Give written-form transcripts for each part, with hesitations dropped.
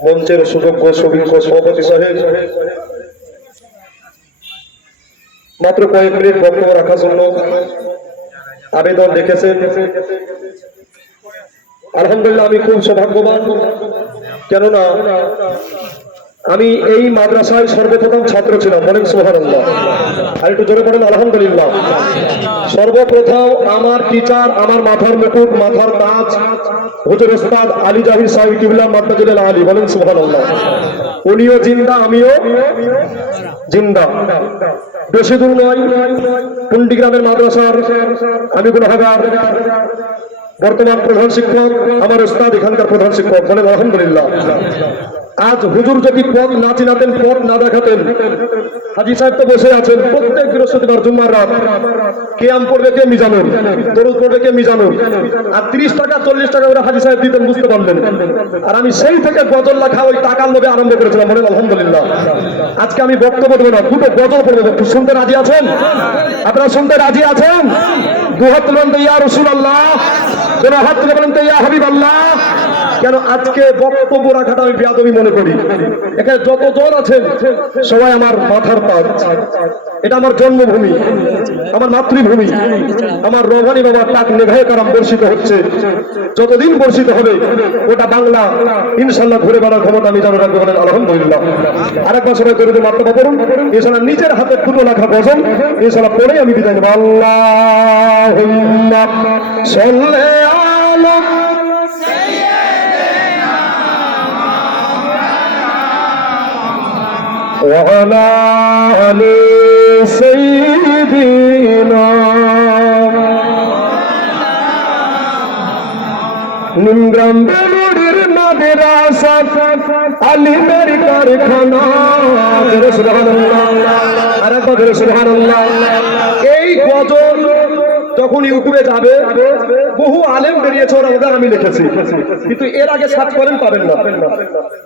মঞ্চের সুযোগ্য সুবিজ্ঞ সভাপতি সাহেব মাত্র কয়েক মিনিট বক্তব্য রাখার জন্য আবেদন রেখেছেন। আলহামদুলিল্লাহ, আমি খুব সৌভাগ্যবান, কেননা আমি এই মাদ্রাসায় সর্বপ্রথম ছাত্র ছিলাম। বলেন সুবহানাল্লাহ, আর একটু জোরে বলেন আলহামদুলিল্লাহ। সর্বপ্রথম আমার টিচার, আমার মাথার মুকুট, মাথার তাজ হুজুর উস্তাদ আলী জাহির সাহেব কিবলা মাদ্দাজিল আলী। বলেন সুবহানাল্লাহ। উনিও জিন্দা, আমিও জিন্দা। বেশি দূর নয়, কুন্ডিগ্রামের মাদ্রাসার আমি গুনাহগার, বর্তমান প্রধান শিক্ষক আমার উস্তাদ এখানকার প্রধান শিক্ষক। বলেন আলহামদুলিল্লাহ। আজ হুজুর যদি পথ না চিনাতেন, পথ না দেখাতেন, হাজী সাহেব তো বসে আছেন প্রত্যেক বৃহস্পতিবার জুম্মার রাত কিয়াম পড়বে কে মিজানুর, দরুদ পড়বে কে মিজানুর, আর 30 টাকা 40 টাকা করে হাজী সাহেব দিতেন, বুঝতে পারলেন। আর আমি সেই থেকে গজল লেখা ওই টাকার লোভে আরম্ভ করেছিলাম। বলেন আলহামদুলিল্লাহ। আজকে আমি বক্তব্য দেবো না, দুটো গজল পড়বো। শুনতে রাজি আছেন? আপনারা শুনতে রাজি আছেন? দু হাত তুলেন তো ইয়া রাসূলুল্লাহ, কোন হাত তুলে বলেন তো ইয়া হাবিবাল্লাহ। কেন আজকে বক্তব্য রাখাটা আমি বেয়াদবি মনে করি। এখানে যতজন আছেন সবাই আমার মাথার তাজ। এটা আমার জন্মভূমি, আমার মাতৃভূমি, আমার রবানি বাবার টাক নেঘায় কারাম বর্ষিত হচ্ছে। যতদিন বর্ষিত হবে ওটা বাংলা ইনশাল্লাহ ঘুরে বেড়ার ক্ষমতা আমি জানো রাখবো। বলেন আলহামদুলিল্লাহ। আরেকবার সবাই দরুদ মার্তবা করুন। ইনশাল্লাহ নিজের হাতে দুটো লেখা গজল ইনশাল্লাহ পড়েই আমি বিদায় নেব। আল্লাহুম্মা সাল্লি আলা وعلى آل سيدنا নিমগ্রাম বেলুড়ির মাদ্রাসা আলিমের কারখানা। সুবহানাল্লাহ, আরেকবার সুবহানাল্লাহ। এই গজল তখন ইউটিউবে যাবে, বহু আলেম বেরিয়েছে, ওরা আমি লিখেছি, কিন্তু এর আগে সার্চ করেন পাবেন না।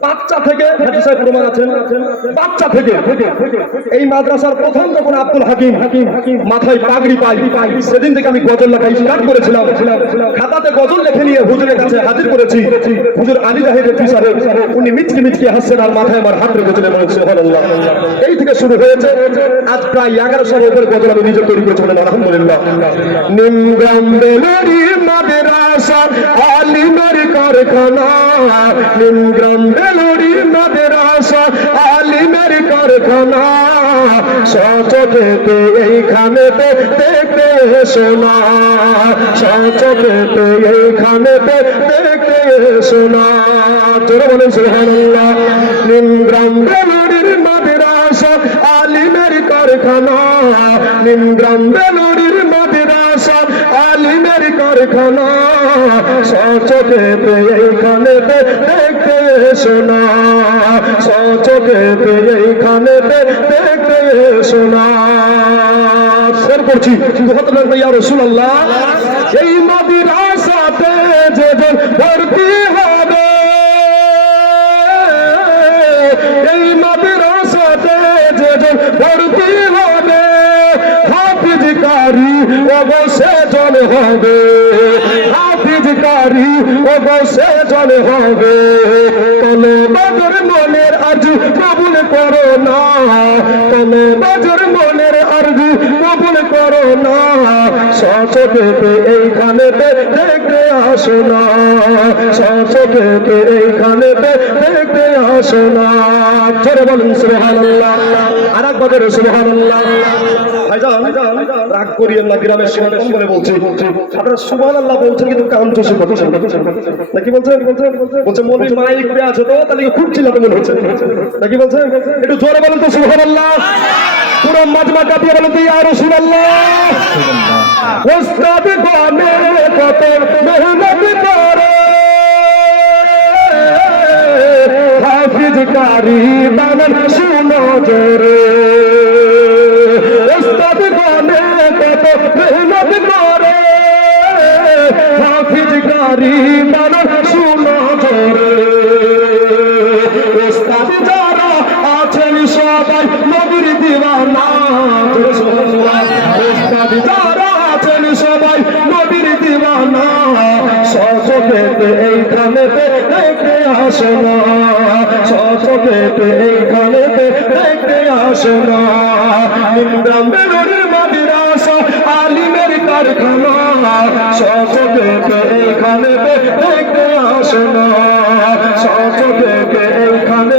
বাচ্চা থেকে হাজী সাহেব প্রমাণ আছেন, বাচ্চা থেকে এই মাদ্রাসার প্রথম যখন আব্দুল হাকিম মাথায় পাগড়ি পাই, সেদিন থেকে আমি গজল লেখা স্টার্ট করেছিলাম। খাতাতে গজল লিখে নিয়ে হুজুরের কাছে হাজির করেছি। হুজুর আলী জাহির সাহেব উনি মিচকি মিচকি হাসছেন আর মাথায় আমার হাত রেখেছিলেন। বলেন সুবহানাল্লাহ। এই থেকে শুরু হয়েছে, আজ প্রায় 1100 উপরে গজল আমি নিজে তৈরি করেছি। বলেন আলহামদুলিল্লাহ। নিমগ্রাম বেলুড়ি মাদ্রাসা আলিমের কারখানা, নিমগ্রাম বেলুড়ি মাদ্রাসা আলিমের কারখানা। সচকেতে এইখানেতে দেখতে শোনা, সচকেতে এইখানেতে দেখতে শোনা। তোরা বলেন সুবহানাল্লাহ। নিমগ্রাম বেলুড়ির মাদ্রাসা আলিমের কারখানা, নিমগ্রাম বেলুড়ির মাদ্রাসা আলিমের কারখানা। সচকেতে এইখানেতে দেখতে শোনা, সচকেতে এইখানেতে দেখতে শোনা। শের করছি ইয়া রাসূলুল্লাহ। এই মাদ্রাসাতে যে ভর্তি হবে, এই মাদ্রাসাতে যে ভর্তি হবে, হাফিজ কারি অবশ্যই জন হবে, হাফিজ কারি অবশ্যই জন হবে। তলে বাজর মনের আরজু কবুল করো না, তলে বাজর মনের আরজু কবুল করো না। সচকেতে এইখানেতে দেখতে আসো না, সচকেতে এইখানেতে দেখতে আসো না। জোরে বলুন সুবহানাল্লাহ। আরেকবার সুবহানাল্লাহ। ভাইজান রাগ করিয়েন না, গ্রামের সন্তান বলে বলছি। আপনারা সুবহানাল্লাহ বলছেন কিন্তু কান চষে করছেন নাকি? বলছেন বলছে মৌলভী মাইক পেয়ে আছে তো, তাহলে খুব চিল্লাতে মনে হচ্ছে নাকি? বলছেন একটু জোরে বলেন তো সুবহানাল্লাহ। পুরো মাজমা কাঁপিয়ে বলেন তো ইয়া রাসূলুল্লাহ। ওস্তাদ গনে কত মেহনত করে, হাফিজ কারি বানান শুনো জোরে। ওস্তাদ গনে কত মেহনত করে, হাফিজ কারি বানান শুনো জোরে। ওস্তাদ যারা আছেন সবাই নবীর দিওয়ানা, ওস্তাদ যারা আছেন সবাই নবীর দিওয়ানা। সচকেতে এইখানেতে দেখতে আসো না, সচকেতে এইখানে দেখতে আসো না। নিমগ্রাম বেলুড়ের মাদ্রাসা আলিমের কারখানা, সচকেতে এইখানে দেখতে আসো না, সচকেতে এইখানে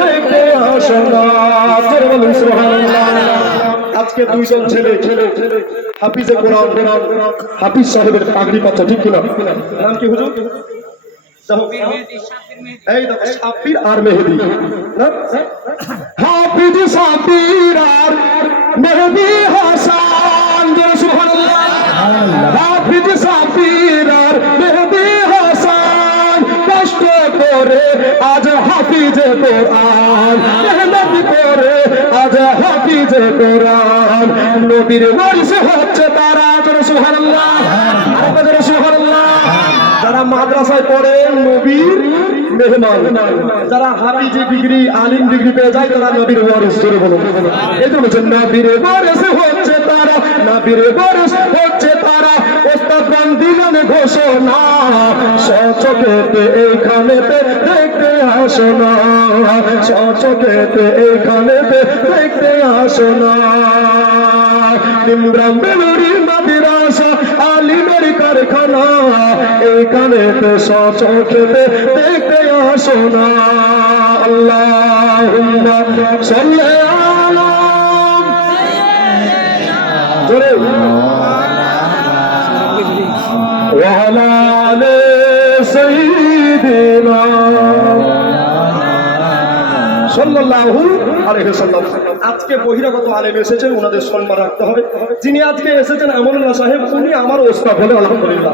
দেখতে আসো না। বলুন সুবহানাল্লাহ। আজকে দুইজন ছেলে হাফিজে কোরআন হাফিজ সাহেবের পাগড়ি পাচ্ছে, ঠিক কিনা? নাম কি হুজুর? এই দেখো সাব্বির আর মেহেদি, না হাফিজ সাব্বির আর মেহেদি হাসান, সুবহানাল্লাহ। হাফিজ সাব্বির আর মেহেদি হাসান কষ্ট করে আজ হাফিজে কোরআন, মেহনত করে আজ হাফিজে কোরআন। নবীর ওয়ারিস হচ্ছে তারা, সুবহানাল্লাহ, সুবহানাল্লাহ। যারা মাদ্রাসায় পড়ে নবীর মেহমান, যারা হাফিজি ডিগ্রি আলিম ডিগ্রি পেয়ে যায় তারা নবীর ওয়ারিস। জোরে বলুন। এই জন্য নবীর ওয়ারিস হচ্ছে তারা, নবীর ওয়ারিস হচ্ছে তারা। ওস্তাদ দিলেন ঘোষণা, সচকেতে এইখানেতে দেখতে আসো না, সচকেতে এইখানেতে দেখতে আসো না। নিমগ্রাম বেলুড়ির মাদ্রাসা আলিমের কারখানা, এইখানেতে সচকেতে দেখতে আসো না। আল্লাহুম্মা সাল্লি আলা জোরে ওয়া আলা আলি সাইয়্যিদিনা সাল্লাল্লাহু আলাইহি ওয়াসাল্লাম। আজকে বহিরাগত আলেম এসেছেন, ওনাদের সম্মান রাখতে হবে। যিনি আজকে এসেছেন আমরুল্লাহ সাহেব, উনি আমার ওস্তাদ হলে আলহামদুলিল্লাহ।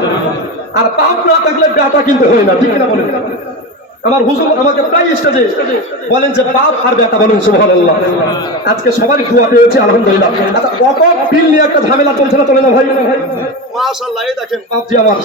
আর বাপ না থাকলে বেটা কিন্তু হয় না, ঠিক না বলেন? আমার হুজুর আমাকে প্রায় স্টেজে বলেন যে বাপ আর বেটা, বলুন সুবহানাল্লাহ। আজকে সবারই দোয়া পেয়েছে আলহামদুলিল্লাহ। আচ্ছা, অকপ বিল নিয়ে একটা ঝামেলা চলছে না, চলে না ভাই? মাশাআল্লাহ, এই দেখেন বাপ জি আমার